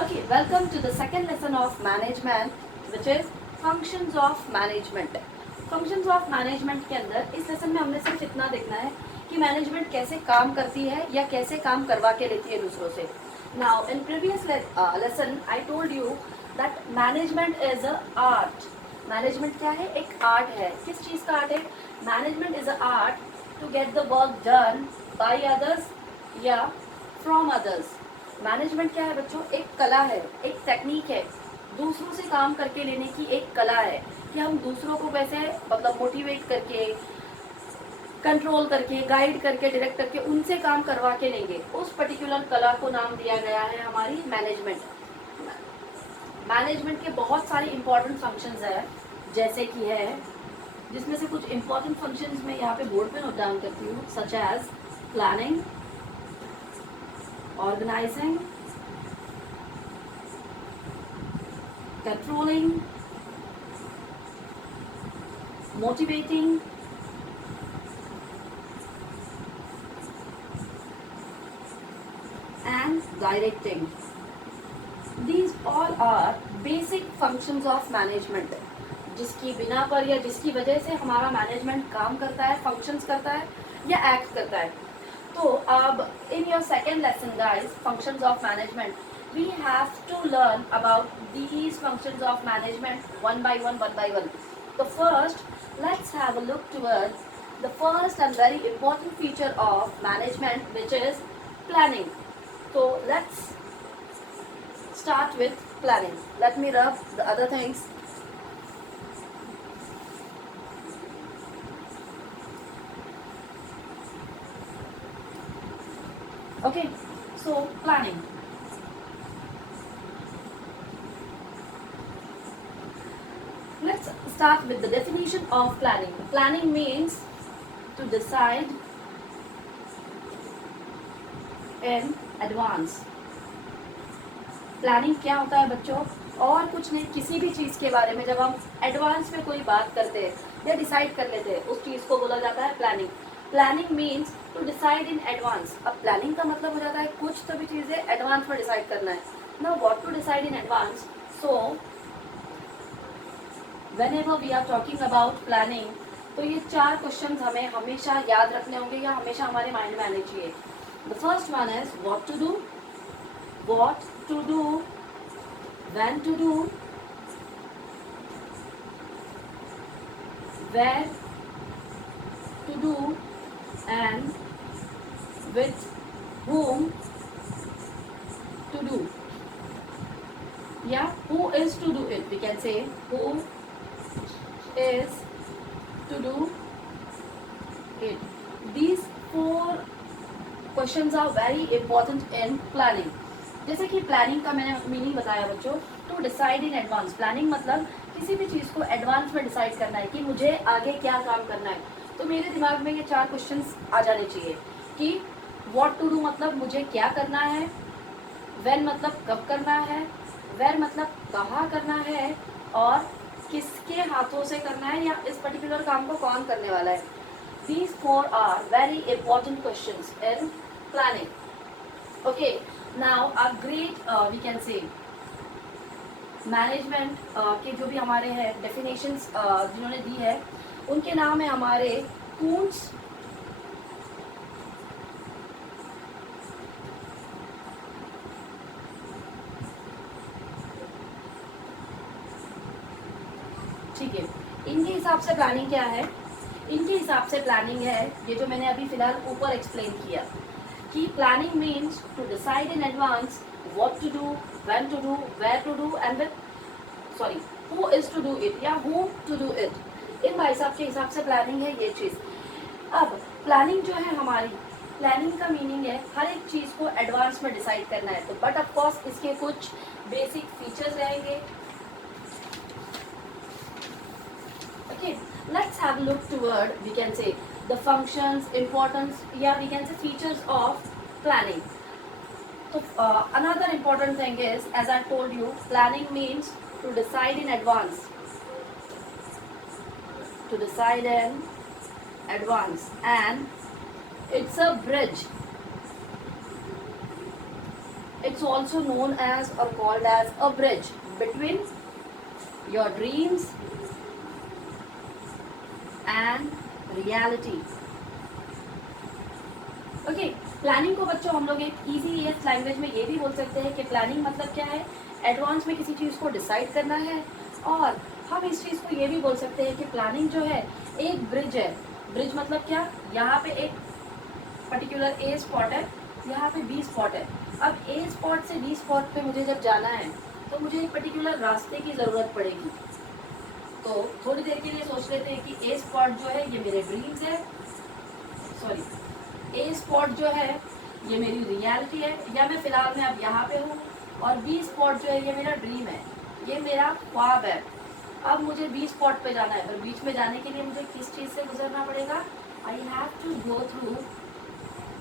Okay, welcome to the second lesson of management, which is functions of management. Functions of management के अंदर इस lesson में हमने सिर्फ इतना देखना है कि मैनेजमेंट कैसे काम करती है या कैसे काम करवा के लेती है दूसरों से. Now, in previous lesson, I told you that management is a art. Management क्या है? एक आर्ट है. किस चीज़ का आर्ट है? Management is a art to get the work done by others या फ्रॉम अदर्स. मैनेजमेंट क्या है बच्चों? एक कला है, एक टेक्निक है, दूसरों से काम करके लेने की एक कला है कि हम दूसरों को कैसे मतलब मोटिवेट करके, कंट्रोल करके, गाइड करके, डायरेक्ट करके उनसे काम करवा के लेंगे. उस पर्टिकुलर कला को नाम दिया गया है हमारी मैनेजमेंट. मैनेजमेंट के बहुत सारे इंपॉर्टेंट फंक्शंस हैं, जैसे कि है जिसमें से कुछ इंपॉर्टेंट फंक्शंस मैं यहाँ पे बोर्ड पे नोट डाउन करती हूँ, such as planning, organizing, controlling, motivating, and directing. These all are basic functions of management, जिसकी बिना पर या जिसकी वजह से हमारा मैनेजमेंट काम करता है, फंक्शंस करता है या एक्ट करता है. तो अब in your second lesson guys, functions of management, we have to learn about these functions of management one by one. So first, let's have a look towards the first and very important feature of management, which is planning. So let's start with planning. Let me rub the other things. Okay, so planning. Let's start with the definition of planning. Planning means to decide in advance. Planning क्या होता है बच्चों? और कुछ नहीं, किसी भी चीज़ के बारे में जब हम एडवांस में कोई बात करते हैं या डिसाइड कर लेते हैं, उस चीज़ को बोला जाता है planning. Planning means to decide in advance. अब प्लानिंग का मतलब हो जाता है कुछ तो भी चीज़ें एडवांस में डिसाइड करना है. Now what to decide in advance? So whenever we are talking about planning, तो ये 4 क्वेश्चन हमें हमेशा याद रखने होंगे या हमेशा हमारे माइंड में आने चाहिए. The first one is what to do, what to do, when to do, where to do, and with whom to do. Yeah, who is to do it? We can say who is to do it. These 4 questions are very important in planning. जैसे कि planning का मैंने meaning बताया बच्चों, to decide in advance. Planning मतलब किसी भी चीज़ को एडवांस में डिसाइड करना है कि मुझे आगे क्या काम करना है. तो मेरे दिमाग में ये 4 क्वेश्चंस आ जाने चाहिए कि व्हाट टू डू मतलब मुझे क्या करना है, व्हेन मतलब कब करना है, वेयर मतलब कहाँ करना है, और किसके हाथों से करना है या इस पर्टिकुलर काम को कौन करने वाला है. These 4 are very important questions in planning. Okay, now a great we can say management के जो भी हमारे हैं डेफिनेशंस जिन्होंने दी है, उनके नाम है हमारे कून्स, ठीक है. इनके हिसाब से प्लानिंग क्या है? इनके हिसाब से प्लानिंग है ये जो मैंने अभी फिलहाल ऊपर एक्सप्लेन किया कि planning means to decide in advance what to do, when to do, where to do, and who is to do it या हु टू डू इट. इन भाई साहब के हिसाब से प्लानिंग है ये चीज़. अब प्लानिंग जो है हमारी, प्लानिंग का मीनिंग है हर एक चीज़ को एडवांस में डिसाइड करना है. तो बट ऑफकोर्स इसके कुछ बेसिक फीचर्स रहेंगे. Okay, let's have a look toward, we can say, the functions, importance, yeah, we can say features of planning. So another important thing is, as I told you, planning means to decide in advance. To decide in advance, and it's a bridge It's also known as or called as a bridge between your dreams and reality. Okay, planning को बच्चों हम लोग एक easy S language में ये भी बोल सकते हैं कि प्लानिंग मतलब क्या है, एडवांस में किसी चीज़ को डिसाइड करना है। और हम इस चीज़ को ये भी बोल सकते हैं कि प्लानिंग जो है एक ब्रिज है। ब्रिज मतलब क्या, यहाँ पे एक पर्टिकुलर ए स्पॉट है, यहाँ पे बी स्पॉट है। अब ए स्पॉट से बी स्पॉट पे मुझे जब जाना है तो मुझे एक पर्टिकुलर रास्ते की ज़रूरत पड़ेगी। तो थोड़ी देर के लिए सोच लेते हैं कि ए स्पॉट जो है ये मेरे ड्रीम्स है, सॉरी, ए स्पॉट जो है ये मेरी रियलिटी है, या मैं फ़िलहाल में अब यहाँ पे हूँ। और बी स्पॉट जो है ये मेरा ड्रीम है, ये मेरा ख्वाब है। अब मुझे बी स्पॉट पे जाना है, पर बीच में जाने के लिए मुझे किस चीज़ से गुजरना पड़ेगा? I have to go through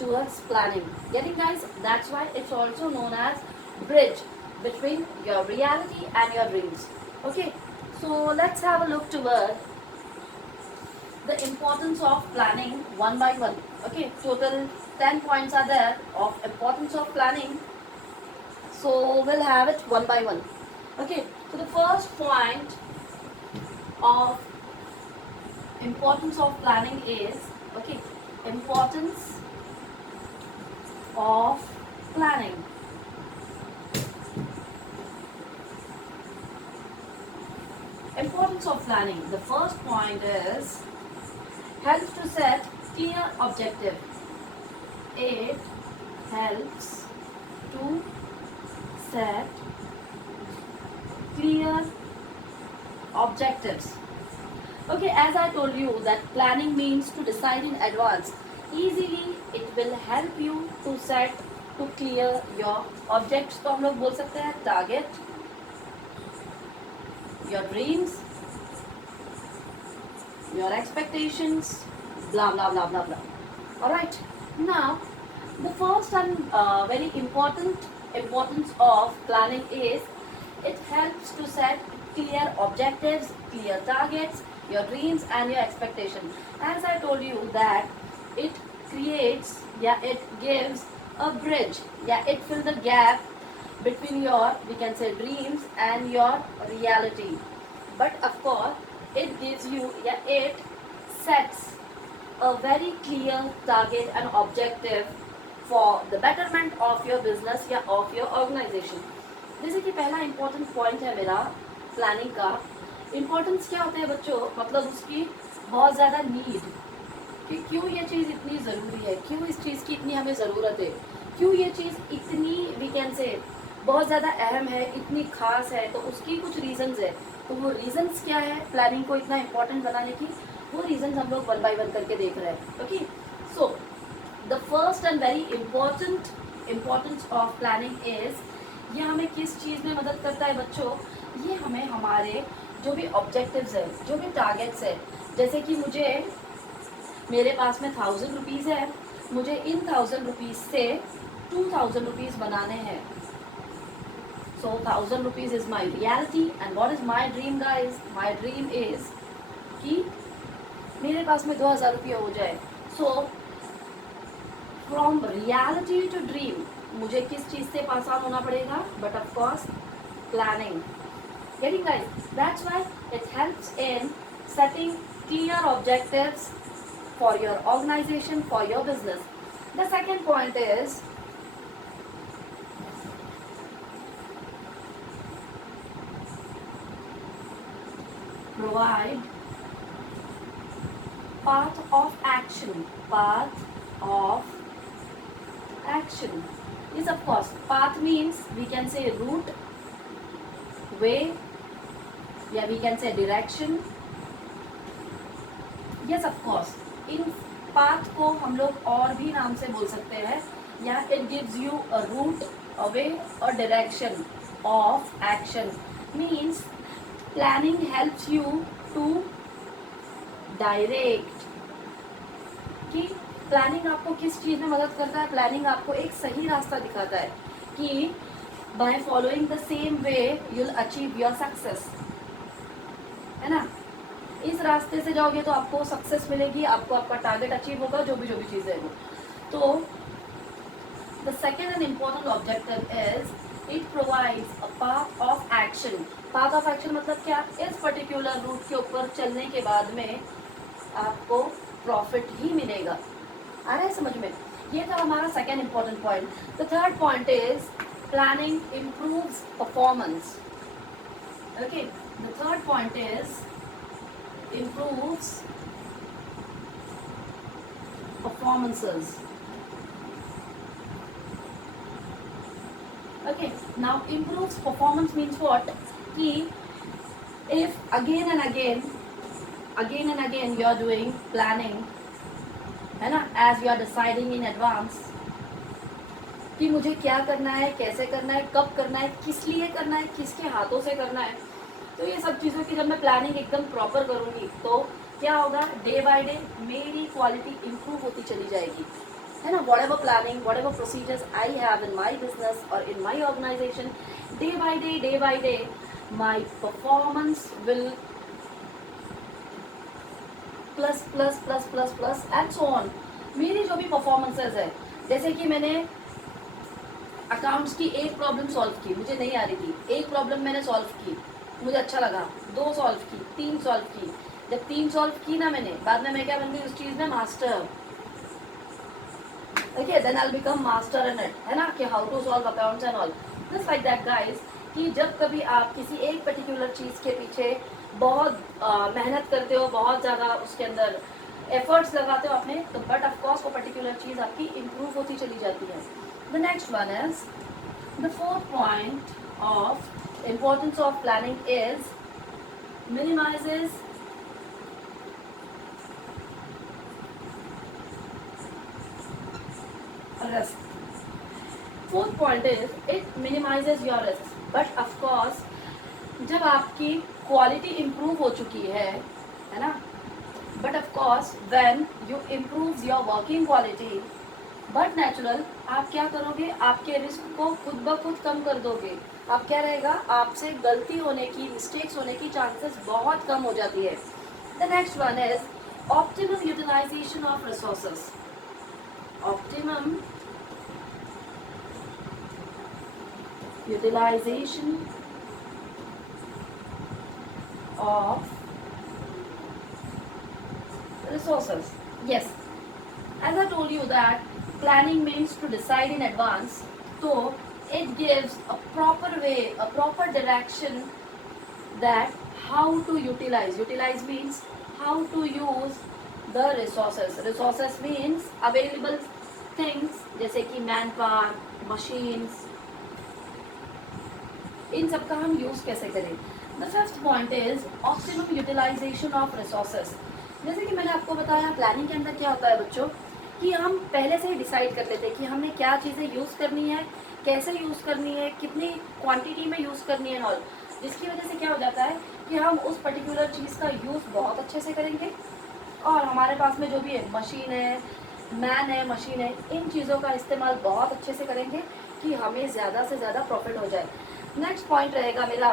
towards planning. Getting guys, that's why it's also known as bridge between your reality and your dreams. Okay, so let's have a look toward the importance of planning one by one. Okay, total 10 points are there of importance of planning, so we'll have it one by one. Okay, so the first point of importance of planning is, okay, importance of planning. Importance of planning. The first point is helps to set clear objective. It helps to set clear objectives. Okay, as I told you that planning means to decide in advance. Easily it will help you to set to clear your objects. तो हम लोग बोल सकते हैं target, your dreams, your expectations, blah blah blah blah blah. All right, now the first and very important importance of planning is it helps to set clear objectives, clear targets, your dreams and your expectations. As I told you that it creates, it gives a bridge, it fills the gap between your, we can say, dreams and your reality. But of course it gives you, it sets a very clear target and objective for the betterment of your business या of your organization. जैसे कि पहला important point है मेरा planning का। Importance क्या होता है बच्चों, मतलब उसकी बहुत ज़्यादा नीड, कि क्यों ये चीज़ इतनी ज़रूरी है, क्यों इस चीज़ की इतनी हमें ज़रूरत है, क्यों ये चीज़ इतनी, वी कैन से, बहुत ज़्यादा अहम है, इतनी खास है। तो उसकी कुछ रीजंस है। तो वो रीजंस क्या है प्लानिंग को इतना इम्पोर्टेंट बनाने की, वो रीजंस हम लोग वन बाय वन करके देख रहे हैं। Okay, so the first and very importance of planning is, ये हमें किस चीज़ में मदद करता है बच्चों, ये हमें हमारे जो भी ऑब्जेक्टिव्स है, जो भी टारगेट्स है, जैसे कि मेरे पास में 1000 रुपीज़ है, मुझे इन 1000 रुपीज़ से 2000 रुपीज़ बनाने हैं। So 1000 rupees is my reality and what is my dream guys, my dream is कि मेरे पास में 2000 रुपये हो जाए। So from reality to dream मुझे किस चीज़ से पास ऑन होना पड़ेगा, but of course planning. Getting guys, that's why it helps in setting clear objectives for your organization, for your business. The second point is provide path of action. Path of action is, of course, path means we can say route, way, या we can say direction. Yes, of course, in path को हम लोग और भी नाम से बोल सकते हैं, या it gives you a route, a way, a direction of action. Means planning helps you to direct, कि प्लानिंग आपको किस चीज़ में मदद करता है, प्लानिंग आपको एक सही रास्ता दिखाता है कि by following the same way you'll achieve your success, है ना। इस रास्ते से जाओगे तो आपको सक्सेस मिलेगी, आपको आपका टारगेट अचीव होगा, जो भी चीज़ है वो। तो The second and important objective is it provides a path of action. Path of action मतलब क्या? इस particular route के ऊपर चलने के बाद में आपको प्रॉफिट ही मिलेगा. आ रहा है समझ में? ये था हमारा second important point. The third point is planning improves performance. Okay, the third point is improves performances. Okay, now improves performance means what? कि if again and again you are doing planning, है ना, as you are deciding in advance कि मुझे क्या करना है, कैसे करना है, कब करना है, किस लिए करना है, किसके हाथों से करना है. तो ये सब चीज़ों की जब मैं प्लानिंग एकदम प्रॉपर करूँगी तो क्या होगा, डे बाय डे मेरी क्वालिटी इम्प्रूव होती चली जाएगी, है ना. Whatever planning, whatever procedures I have in my business और in my organisation, day by day my performance will plus plus plus plus plus and so on. मेरी जो भी परफॉर्मेंसेज है, जैसे कि मैंने अकाउंट्स की एक प्रॉब्लम सॉल्व की, मुझे नहीं आ रही थी, एक प्रॉब्लम मैंने सॉल्व की, मुझे अच्छा लगा, 2 सॉल्व की, 3 सॉल्व की. जब 3 सॉल्व की ना मैंने, बाद में मैं क्या बन गई उस चीज़ में, master. Okay, then I will become master in it, है ना, कि how to solve accounts and all. Just like that guys, कि जब कभी आप किसी एक पर्टिकुलर चीज़ के पीछे बहुत मेहनत करते हो, बहुत ज़्यादा उसके अंदर एफर्ट्स लगाते हो अपने, तो बट ऑफकोर्स वो पर्टिकुलर चीज़ आपकी इम्प्रूव होती चली जाती है. The next one is the fourth point of importance of planning is minimizes risk. Fourth point is it minimizes your risks. But of course जब आपकी क्वालिटी इम्प्रूव हो चुकी है ना, but of course when you improve your working quality, but natural आप क्या करोगे, आपके रिस्क को खुद ब खुद कम कर दोगे. आप क्या रहेगा, आपसे गलती होने की, मिस्टेक्स होने की चांसेस बहुत कम हो जाती है. The next one is optimum utilisation of resources. Optimum utilisation of resources. Yes, as I told you that planning means to decide in advance, so it gives a proper way, a proper direction that how to utilize. Utilize means how to use the resources. Resources means available things जैसे कि man power, machines, इन सब का हम use कैसे करें. The fifth point is optimum utilisation of resources. जैसे कि मैंने आपको बताया प्लानिंग के अंदर क्या होता है बच्चों, कि हम पहले से ही डिसाइड कर लेते हैं कि हमने क्या चीज़ें यूज़ करनी है, कैसे यूज़ करनी है, कितनी क्वांटिटी में यूज़ करनी है और जिसकी वजह से क्या हो जाता है कि हम उस पर्टिकुलर चीज़ का यूज़ बहुत अच्छे से करेंगे और हमारे पास में जो भी है, मशीन है, मैन है, मशीन है, इन चीज़ों का इस्तेमाल बहुत अच्छे से करेंगे कि हमें ज़्यादा से ज़्यादा प्रॉफिट हो जाए. नेक्स्ट पॉइंट रहेगा मेरा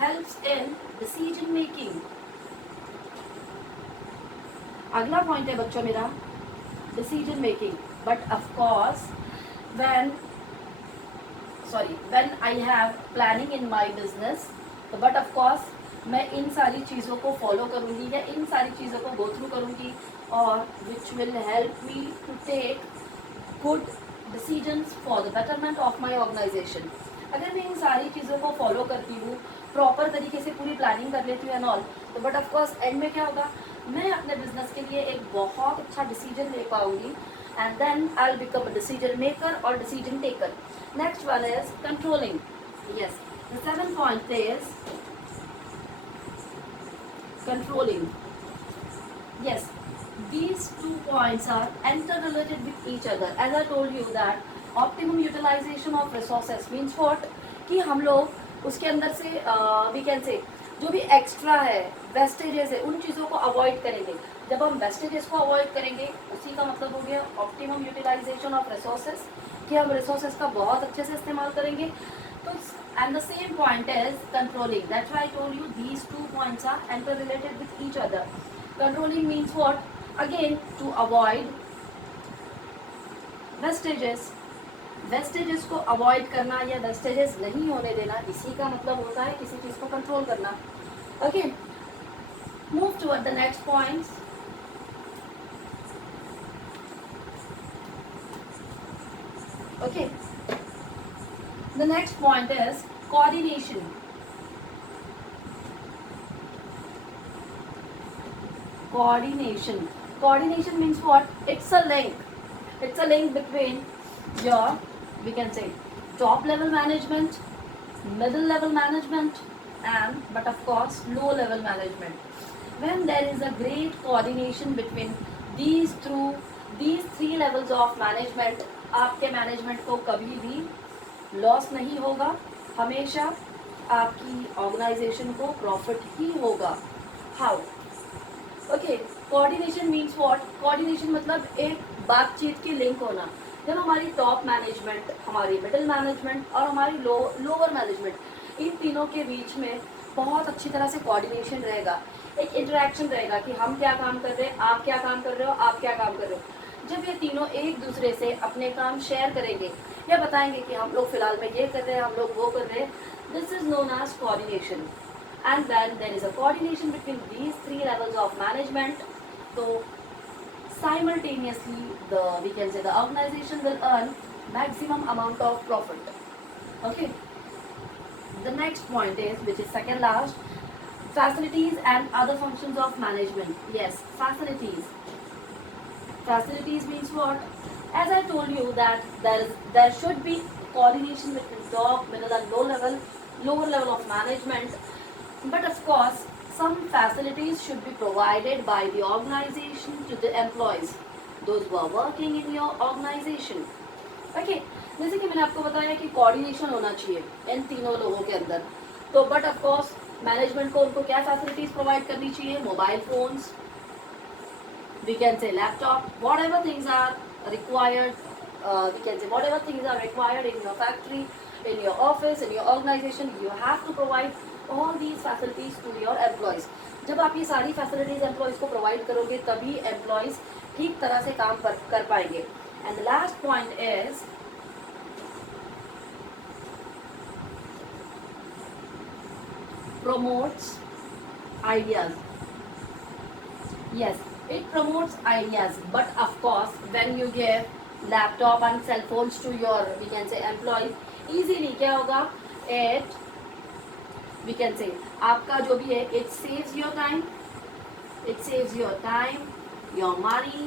हेल्प्स इन डिसीजन मेकिंग. अगला पॉइंट है बच्चों मेरा decision making. But of course when I have planning in my business, but of course मैं इन सारी चीज़ों को फॉलो करूँगी या इन सारी चीज़ों को गो थ्रू करूँगी और which will help me to take good decisions for the betterment of my organisation. अगर मैं इन सारी चीज़ों को फॉलो करती हूँ, प्रॉपर तरीके से पूरी प्लानिंग कर लेती हूँ एंड ऑल, तो बट ऑफ कोर्स एंड में क्या होगा, मैं अपने बिजनेस के लिए एक बहुत अच्छा डिसीजन ले पाऊँगी and then I will become a decision maker और decision taker. Next one is controlling. Yes, the seventh point is controlling. Yes, these 2 points are interrelated with each other. As I told you that optimum utilization of resources means what, कि हम लोग उसके अंदर से we can say जो भी extra है, vestiges है, उन चीज़ों को अवॉइड करेंगे. जब हम वेस्टेजेस को अवॉइड करेंगे उसी का मतलब हो गया ऑप्टिमम यूटिलाइजेशन ऑफ रिसोर्सेज, कि हम रिसोर्सेज का बहुत अच्छे से इस्तेमाल करेंगे. तो and the same point is controlling. That's why I told you these 2 points are interrelated with each other. Controlling means what? Again, to avoid wastages, vestiges को अवॉइड करना या वेस्टेजेस नहीं होने देना, इसी का मतलब होता है किसी चीज़ को कंट्रोल करना. Okay, move toward the next points. Okay, the next point is coordination. Coordination means what? It's a link between your, we can say, top level management, middle level management, and but of course low level management. When there is a great coordination between these three levels of management, आपके management को कभी भी loss नहीं होगा, हमेशा आपकी organisation को profit ही होगा. How? Okay, coordination means what? Coordination मतलब एक बातचीत की लिंक होना. जब हमारी टॉप मैनेजमेंट, हमारी मिडिल मैनेजमेंट और हमारी लोअर मैनेजमेंट, इन तीनों के बीच में बहुत अच्छी तरह से कोऑर्डिनेशन रहेगा, एक इंटरेक्शन रहेगा कि हम क्या काम कर रहे हैं, आप क्या काम कर रहे हो, आप क्या काम कर रहे हो. जब ये तीनों एक दूसरे से अपने काम शेयर करेंगे या बताएंगे कि हम लोग फिलहाल में ये कर रहे हैं, हम लोग वो कर रहे हैं, this is known as coordination. And when there is a coordination between these three levels of management, so simultaneously we can say the organization will earn maximum amount of profit. Okay, the next point is, which is second last, facilities and other functions of management. Yes, facilities means what? As I told you that there should be coordination between top, middle and lower level of management. But of course, some facilities should be provided by the organization to the employees, those who are working in your organization. Okay, जैसे कि मैंने आपको बताया कि coordination होना चाहिए इन तीनों लोगों के अंदर. तो बट ऑफ कोर्स मैनेजमेंट को उनको क्या फैसिलिटीज प्रोवाइड करनी चाहिए? Mobile phones, we can say laptop, whatever things are required, we can say whatever things are required in your factory, in your office, in your organization, you have to provide all these facilities to your employees. जब आप ये सारी facilities employees को provide करोगे तभी employees ठीक तरह से काम कर पाएंगे. And the last point is promotes ideas. Yes, it promotes ideas, but of course when you give laptop and cell phones to your, we can say, employees, easily क्या होगा? It, we can say, आपका जो भी है, it saves your time, your money,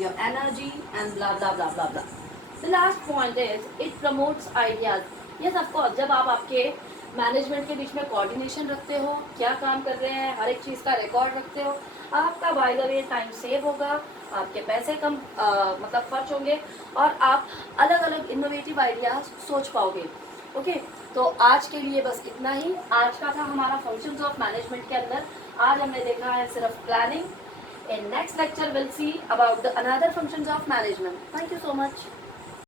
your energy and blah blah blah blah blah. The last point is it promotes ideas. Yes, of course, जब आप आपके management के बीच में कोऑर्डिनेशन रखते हो, क्या काम कर रहे हैं, हर एक चीज़ का रिकॉर्ड रखते हो, आपका by the way time save होगा, आपके पैसे कम मतलब खर्च होंगे और आप अलग अलग इनोवेटिव आइडियाज सोच पाओगे. ओके, तो आज के लिए बस इतना ही. आज का था हमारा फंक्शंस ऑफ मैनेजमेंट के अंदर. आज हमने देखा है सिर्फ planning. In next lecture will see about the another functions of management. Thank you so much.